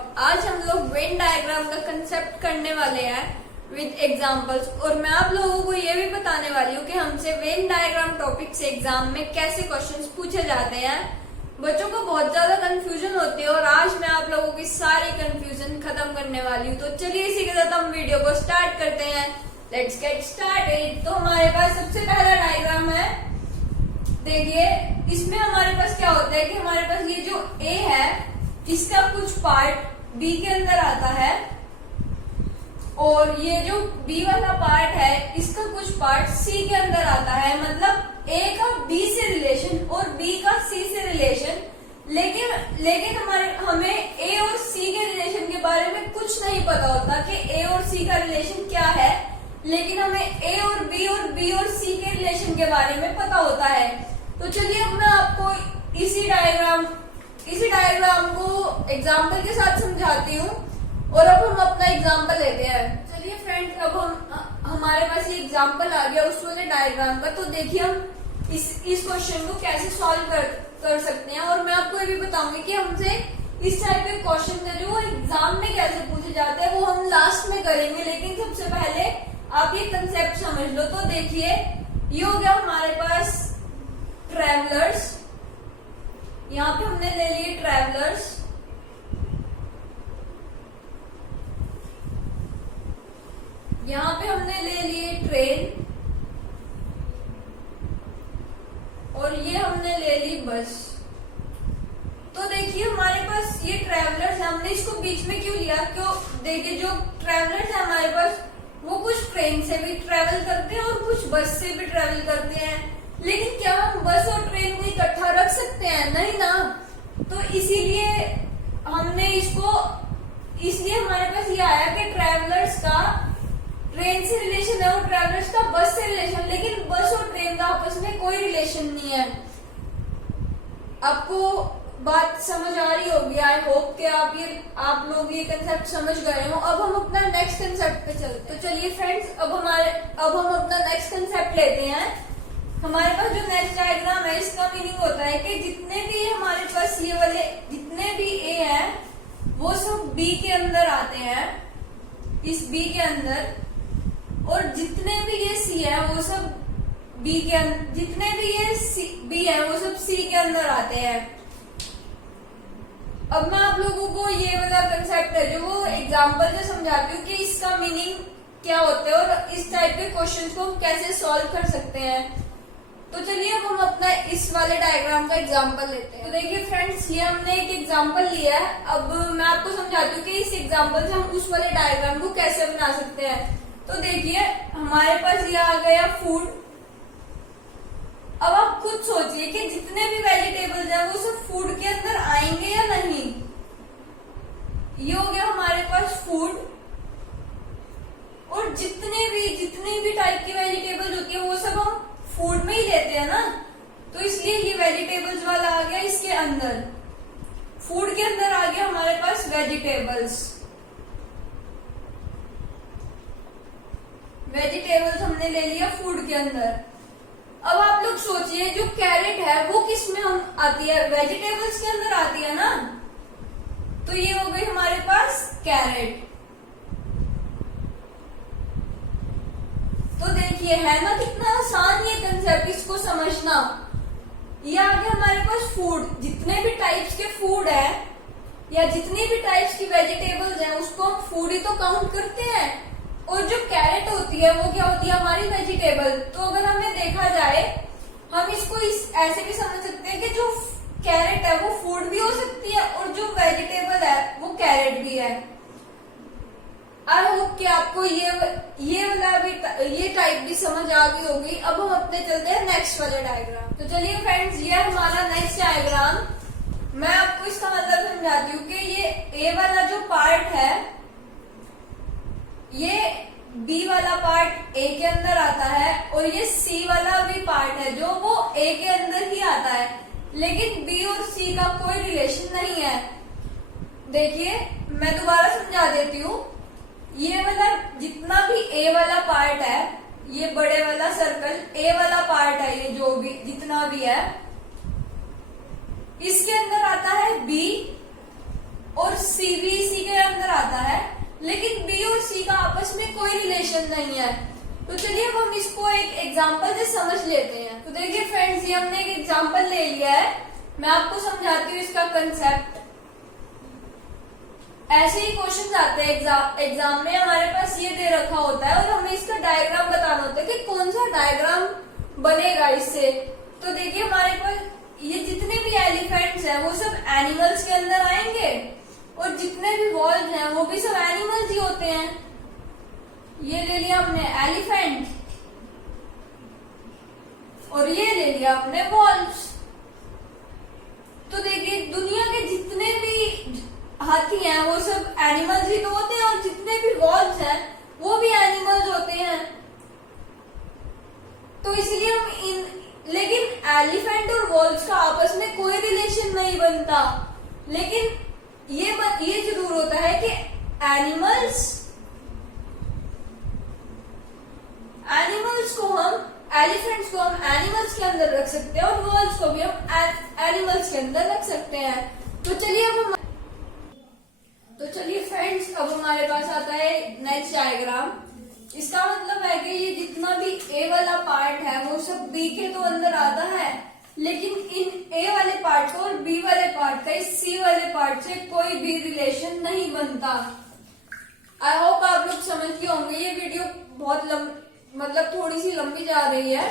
और आज हम लोग वेन डायग्राम का कंसेप्ट करने वाले हैं विद एग्जांपल्स। और मैं आप लोगों को ये भी बताने वाली हूँ कि हमसे वेन डायग्राम टॉपिक से एग्जाम में कैसे क्वेश्चंस पूछे जाते हैं। बच्चों को बहुत ज्यादा कंफ्यूजन होती है और आज मैं आप लोगों की सारी कंफ्यूजन खत्म करने वाली हूँ। तो चलिए इसी के साथ हम वीडियो को स्टार्ट करते हैं। Let's get started. तो हमारे पास सबसे पहला डायग्राम है, देखिए इसमें हमारे पास क्या होता है कि हमारे पास ये जो ए है इसका कुछ पार्ट बी के अंदर आता है और ये जो बी वाला पार्ट है इसका कुछ पार्ट सी के अंदर आता है। मतलब ए का बी से रिलेशन और बी का सी से रिलेशन। लेकिन हमें ए और सी के रिलेशन के बारे में कुछ नहीं पता होता कि ए और सी का रिलेशन क्या है, लेकिन हमें ए और बी और सी के रिलेशन के बारे में पता होता है। तो चलिए अब मैं आपको इसी डायग्राम को एग्जाम्पल के साथ समझाती हूँ और अब हम अपना एग्जाम्पल लेते हैं। चलिए फ्रेंड्स, अब हमारे पास ये एग्जाम्पल आ गया उस वाले डायग्राम का। तो देखिए हम इस क्वेश्चन को कैसे सॉल्व कर सकते हैं और मैं आपको ये भी बताऊंगी कि हमसे इस टाइप के क्वेश्चन है जो एग्जाम में कैसे पूछे जाते हैं, वो हम लास्ट में करेंगे। लेकिन सबसे पहले आप ये कंसेप्ट समझ लो। तो देखिए ये हो गया हमारे पास ट्रैवलर्स, यहाँ पे हमने ले लिए ट्रैवलर्स। यहाँ पे हमने ले लिए ट्रेन और ये हमने ले ली बस। तो देखिए हमारे पास ये ट्रैवलर्स है, हमने इसको बीच में क्यों लिया? क्यों? देखिए जो ट्रैवलर्स है हमारे पास वो कुछ ट्रेन से भी ट्रेवल करते हैं और कुछ बस से भी ट्रेवल करते हैं। लेकिन क्या हम बस और ट्रेन को इकट्ठा रख सकते हैं? नहीं ना। तो इसीलिए हमारे पास ये आया कि ट्रैवलर्स का ट्रेन से रिलेशन है और ट्रैवलर्स का बस से रिलेशन। लेकिन बस और ट्रेन का आपस में कोई रिलेशन नहीं है। आपको बात समझ आ रही होगी। आई होप कि आप लोग ये कंसेप्ट समझ गए हो। अब हम अपना नेक्स्ट कंसेप्ट पे चलते हैं। तो चलिए फ्रेंड्स, अब हम अपना नेक्स्ट कंसेप्ट लेते हैं। हमारे पास जो नेक्स्ट डायग्राम है इसका मीनिंग होता है कि जितने भी हमारे पास ये वाले जितने भी ए है वो सब बी के अंदर आते हैं, इस बी के अंदर। और जितने भी ये सी है वो सब जितने भी ये बी है वो सब सी के अंदर आते हैं। अब मैं आप लोगों को ये वाला कंसेप्ट है जो वो एग्जाम्पल से समझाती हूँ कि इसका मीनिंग क्या होता है और इस टाइप के क्वेश्चंस को हम कैसे सॉल्व कर सकते हैं। तो चलिए अब हम अपना इस वाले डायग्राम का एग्जाम्पल लेते हैं। तो देखिए फ्रेंड्स, ये हमने एक एग्जाम्पल लिया है। अब मैं आपको समझाती हूँ कि इस एग्जाम्पल से हम उस वाले डायग्राम को कैसे बना सकते हैं। तो देखिए हमारे पास ये आ गया फूड। अब आप खुद सोचिए कि जितने भी वेजिटेबल्स हैं वो सब फूड के अंदर आएंगे या नहीं। ये हो गया हमारे पास फूड। और जितनी भी टाइप की वेजिटेबल्स होती है वो सब हम फूड में ही लेते हैं ना। तो इसलिए ये वेजिटेबल्स वाला आ गया इसके अंदर। फूड के अंदर आ गया हमारे पास वेजिटेबल्स हमने ले लिया फूड के अंदर। अब आप लोग सोचिए जो कैरेट है वो किस में हम आती है? वेजिटेबल्स के अंदर आती है ना। तो ये हो गई हमारे पास कैरेट। तो देखिए है ना कितना आसान ये कंसेप्ट, इसको समझना। ये आ गया हमारे पास फूड। जितने भी टाइप्स के फूड है या जितनी भी टाइप्स की वेजिटेबल्स हैं उसको हम फूड ही तो काउंट करते हैं। और जो कैरेट होती है वो क्या होती है? हमारी वेजिटेबल। तो अगर हमें देखा जाए हम इसको ऐसे भी समझ सकते हैं कि जो कैरेट है वो फूड भी हो सकती है और जो वेजिटेबल है वो कैरेट भी है। आई होप कि आपको ये टाइप भी समझ आ गई होगी। अब हम अपने चलते हैं नेक्स्ट वाले डायग्राम। तो चलिए फ्रेंड्स, ये हमारा नेक्स्ट डायग्राम। मैं आपको इसका मतलब समझाती हूँ कि ये ए वाला जो पार्ट है ये बी वाला पार्ट ए के अंदर आता है और ये सी वाला भी पार्ट है जो वो ए के अंदर ही आता है। लेकिन बी और सी का कोई रिलेशन नहीं है। देखिए मैं दोबारा समझा देती हूँ। ये वाला जितना भी ए वाला पार्ट है, ये बड़े वाला सर्कल ए वाला पार्ट है, ये जो भी जितना भी है इसके अंदर आता है बी और सी भी इसी के अंदर आता है, लेकिन बी और सी का आपस में कोई रिलेशन नहीं है। तो चलिए अब हम इसको एक एग्जांपल से समझ लेते हैं। तो देखिए फ्रेंड्स, ये हमने एक एग्जांपल ले लिया है, मैं आपको समझाती हूँ इसका कंसेप्ट। ऐसे ही क्वेश्चन आते हैं एग्जाम में, हमारे पास ये दे रखा होता है और हमें इसका डायग्राम बताना होता है कि कौन सा डायग्राम बनेगा इससे। तो देखिए हमारे पास ये जितने भी एलिफेंट्स हैं वो सब एनिमल्स के अंदर आएंगे, और जितने भी वॉल्स हैं वो भी सब एनिमल्स ही होते हैं। ये ले लिया हमने एलिफेंट और ये ले लिया हमने वॉल्स। तो देखिए दुनिया के जितने भी हाथी हैं वो सब एनिमल्स ही तो होते हैं, और जितने भी वॉल्स हैं वो भी एनिमल्स होते हैं। तो इसलिए लेकिन एलिफेंट और वॉल्स का आपस में कोई रिलेशन नहीं बनता, लेकिन ये जरूर होता है कि एलिफेंट्स को हम एनिमल्स के अंदर रख सकते हैं और वॉल्स को भी हम एनिमल्स के अंदर रख सकते हैं। तो चलिए फ्रेंड्स, अब हमारे पास आता है नेक्स्ट डायग्राम। इसका मतलब है कि ये जितना भी ए वाला पार्ट है वो सब बी के तो अंदर आता है, लेकिन इन ए वाले पार्ट को और बी वाले पार्ट का इस सी वाले पार्ट से कोई भी रिलेशन नहीं बनता। आई होप आप लोग समझ गए होंगे। ये वीडियो बहुत मतलब थोड़ी सी लंबी जा रही है,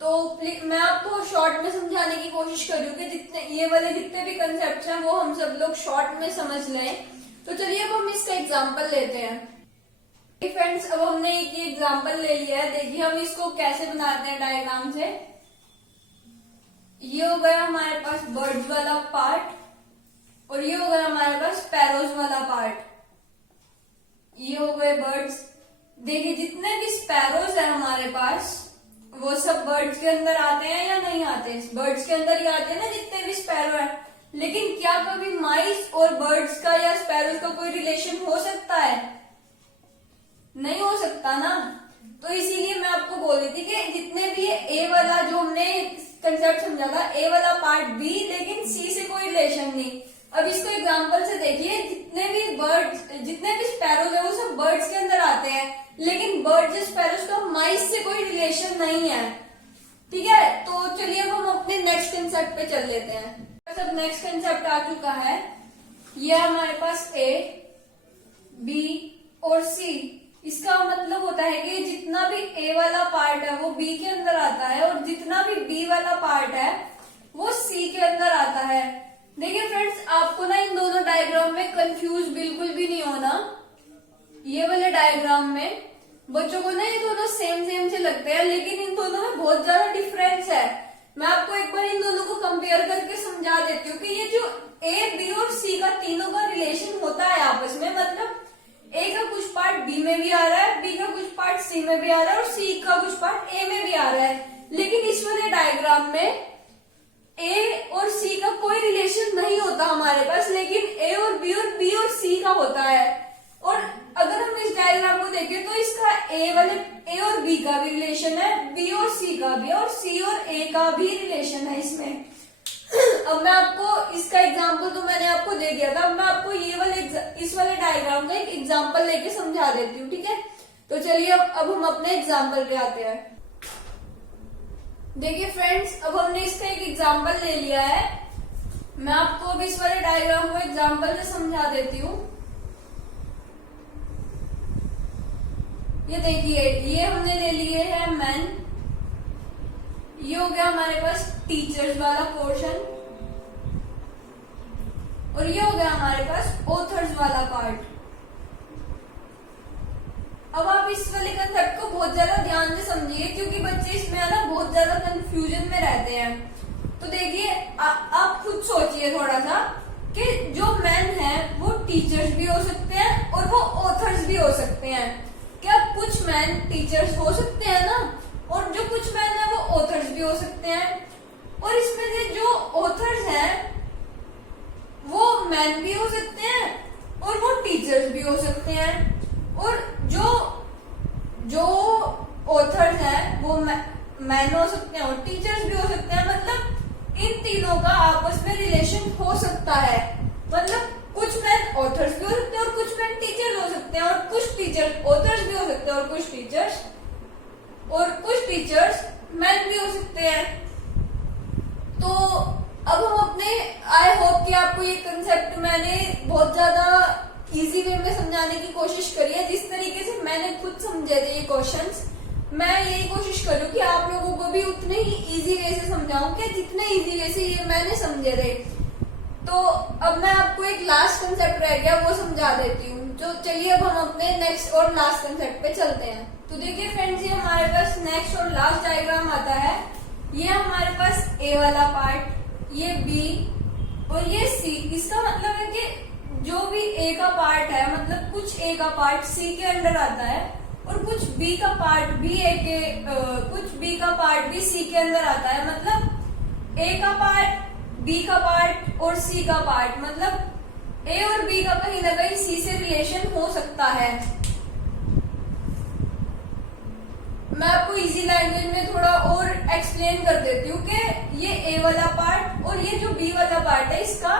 तो मैं आपको शॉर्ट में समझाने की कोशिश कर रही हूँ कि ये वाले जितने भी कंसेप्ट हैं वो हम सब लोग शॉर्ट में समझ लें। तो चलिए अब हम इसका एग्जाम्पल लेते हैं। फ्रेंड्स, अब हमने एक एग्जाम्पल ले लिया है। देखिए हम इसको कैसे बनाते हैं डायग्राम से। ये हो गया हमारे पास बर्ड्स वाला पार्ट, और ये हो गया हमारे पास पैरोज वाला पार्ट। ये हो गए बर्ड्स। देखिए जितने भी स्पैरोज है हमारे पास वो सब बर्ड्स के अंदर आते हैं या नहीं आते? बर्ड्स के अंदर ही आते हैं ना जितने भी स्पैरो है। लेकिन क्या कभी माइस और बर्ड्स का या स्पैरोज का कोई रिलेशन हो सकता है? नहीं हो सकता ना। तो इसीलिए मैं आपको बोल रही थी कि जितने भी ए वाला जो हमने कंसेप्ट समझा था, ए वाला पार्ट बी, लेकिन सी से कोई रिलेशन नहीं। अब इसको एग्जांपल से देखिए, जितने भी स्पैरोज है वो सब बर्ड्स के अंदर आते हैं, लेकिन बर्ड्स स्पैरोज का माइस से कोई रिलेशन नहीं है। ठीक है, तो चलिए अब हम अपने नेक्स्ट कंसेप्ट पे चल लेते हैं। सब नेक्स्ट कंसेप्ट आ चुका है। ये हमारे पास ए, बी और सी। इसका मतलब होता है कि जितना भी ए वाला पार्ट है वो बी के अंदर आता है, और जितना भी बी वाला पार्ट है वो सी के अंदर आता है। देखिए फ्रेंड्स, आपको ना इन दोनों डायग्राम में कंफ्यूज बिल्कुल भी नहीं होना। ये वाले डायग्राम में बच्चों को ना ये दोनों सेम से लगते हैं, लेकिन इन दोनों में बहुत ज्यादा डिफरेंस है। मैं आपको एक बार इन दोनों को कंपेयर करके समझा देती हूँ कि ये जो ए, बी और सी का तीनों का रिलेशन होता है आपस में, मतलब ए का कुछ पार्ट बी में भी आ रहा है, बी का कुछ पार्ट सी में भी आ रहा है, और सी का कुछ पार्ट ए में भी आ रहा है। लेकिन इस वाले डायग्राम में ए और सी का कोई रिलेशन नहीं होता हमारे पास, लेकिन ए और बी और सी का होता है। और अगर हम इस डायग्राम को देखें तो इसका ए और बी का भी रिलेशन है, बी और सी का भी, और सी और ए का भी रिलेशन है इसमें। अब मैं आपको इसका एग्जांपल तो मैंने आपको दे दिया था, अब मैं आपको इस वाले डायग्राम का एक एग्जांपल लेके समझा देती हूँ। ठीक है, तो चलिए अब हम अपने एग्जांपल पे आते हैं। देखिए फ्रेंड्स, अब हमने इसका एक एग्जांपल ले लिया है। मैं आपको अब इस वाले डायग्राम को एग्जांपल से समझा देती हूँ। ये देखिए, ये हमने ले लिए है मैन। ये हो गया हमारे पास टीचर्स वाला पोर्शन, और ये हो गया हमारे पास ऑथर्स वाला पार्ट। अब आप इस वाले कंसेप्ट को बहुत ज्यादा ध्यान से समझिए, क्योंकि बच्चे इसमें ना बहुत ज्यादा कंफ्यूजन में रहते हैं। तो देखिए, आप खुद सोचिए थोड़ा सा कि जो मैन है वो टीचर्स भी हो सकते हैं और वो ऑथर्स भी हो सकते हैं। क्या कुछ मैन टीचर्स हो सकते हैं ना, और जो कुछ मैन है वो ऑथर्स भी हो सकते हैं। और इसमें से जो ऑथर्स हैं वो मैन भी हो सकते हैं और वो टीचर्स भी हो सकते हैं, और जो ऑथर्स हैं वो मैन हो सकते हैं और टीचर्स भी हो सकते हैं। मतलब इन तीनों का आपस में रिलेशन हो सकता है। मतलब कुछ ऑथर्स भी हो सकते हैं और कुछ मैन टीचर्स हो सकते हैं, और कुछ टीचर्स ऑथर्स भी हो सकते हैं, और कुछ टीचर्स मैन भी हो सकते हैं। तो अब हम अपने, आई होप कि आपको ये कंसेप्ट मैंने बहुत ज्यादा इजी वे में समझाने की कोशिश करी है। जिस तरीके से मैंने खुद समझे थे ये क्वेश्चंस, मैं यही कोशिश करूँ कि आप लोगों को भी उतने ही इजी वे से समझाऊं कि जितने इजी वे से ये मैंने समझे थे। तो अब मैं आपको एक लास्ट कंसेप्ट रह गया, वो समझा देती हूँ। तो चलिए अब हम अपने नेक्स्ट और लास्ट कंसेप्ट पे चलते हैं। तो देखिए फ्रेंड्स, ये हमारे पास नेक्स्ट और लास्ट डायग्राम आता है। ये हमारे पास ए वाला पार्ट, ये बी और ये सी। इसका मतलब है कि जो भी ए का पार्ट है, मतलब कुछ ए का पार्ट सी के अंडर आता है और कुछ बी का पार्ट भी कुछ बी का पार्ट भी सी के अंदर आता है। मतलब ए का पार्ट, बी का पार्ट और सी का पार्ट, मतलब ए और बी का कहीं ना कहीं सी से रिलेशन हो सकता है। मैं आपको इजी लैंग्वेज में थोड़ा और एक्सप्लेन कर देती हूँ कि ये ए वाला पार्ट और ये जो बी वाला पार्ट है, इसका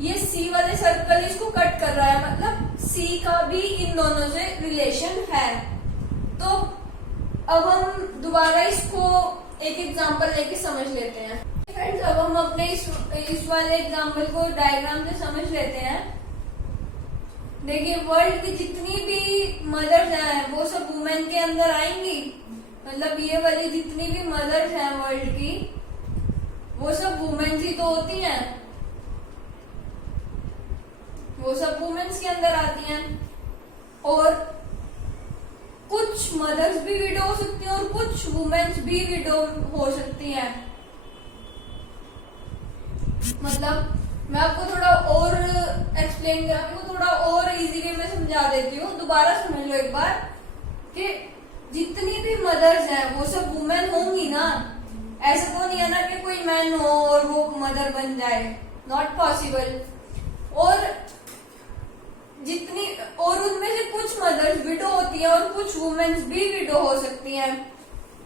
ये सी वाले सर्कल इसको कट कर रहा है, मतलब सी का भी इन दोनों से रिलेशन है। तो अब हम दोबारा इसको एक एग्जांपल लेके समझ लेते हैं। फ्रेंड्स, अब हम अपने इस वाले एग्जांपल को डायग्राम से समझ लेते हैं। देखिए, वर्ल्ड की जितनी भी मदर्स हैं वो सब वुमेन के अंदर आएंगी। मतलब ये वाली जितनी भी मदर्स हैं वर्ल्ड की, वो सब वुमेन्स ही तो होती हैं, वो सब वुमेन्स के अंदर आती हैं। और कुछ मदर्स भी विडो हो सकती हैं और कुछ वुमेन्स भी विडो हो सकती हैं। मतलब मैं आपको थोड़ा और एक्सप्लेन कर, आपको थोड़ा और इजी वे में समझा देती हूँ। दोबारा समझ लो एक बार कि जितनी भी मदर्स हैं वो सब वुमेन होंगी ना। ऐसा तो नहीं है ना कि कोई मैन हो और वो मदर बन जाए, नॉट पॉसिबल। और उनमें से कुछ मदर्स विडो होती है और कुछ वुमेन्स भी विडो हो सकती हैं।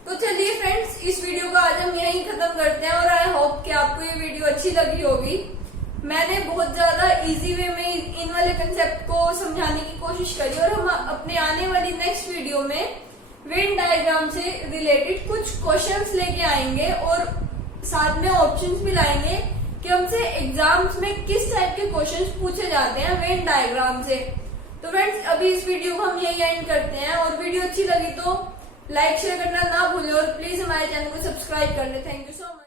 तो चलिए फ्रेंड्स, इस वीडियो को आज हम यहीं खत्म करते हैं और आई होप कि आपको ये वीडियो अच्छी लगी होगी। मैंने बहुत ज्यादा इजी वे में इन वाले कंसेप्ट को समझाने की कोशिश करी और हम अपने आने वाली नेक्स्ट वीडियो में वेन डायग्राम से रिलेटेड कुछ क्वेश्चंस लेके आएंगे और साथ में ऑप्शंस भी लाएंगे कि हमसे एग्जाम्स में किस टाइप के क्वेश्चंस पूछे जाते हैं वेन डायग्राम से। तो फ्रेंड्स, अभी इस वीडियो को हम यही एंड करते हैं और वीडियो अच्छी लगी तो लाइक शेयर करना ना भूलें और प्लीज हमारे चैनल को सब्सक्राइब कर ले। Thank you so much.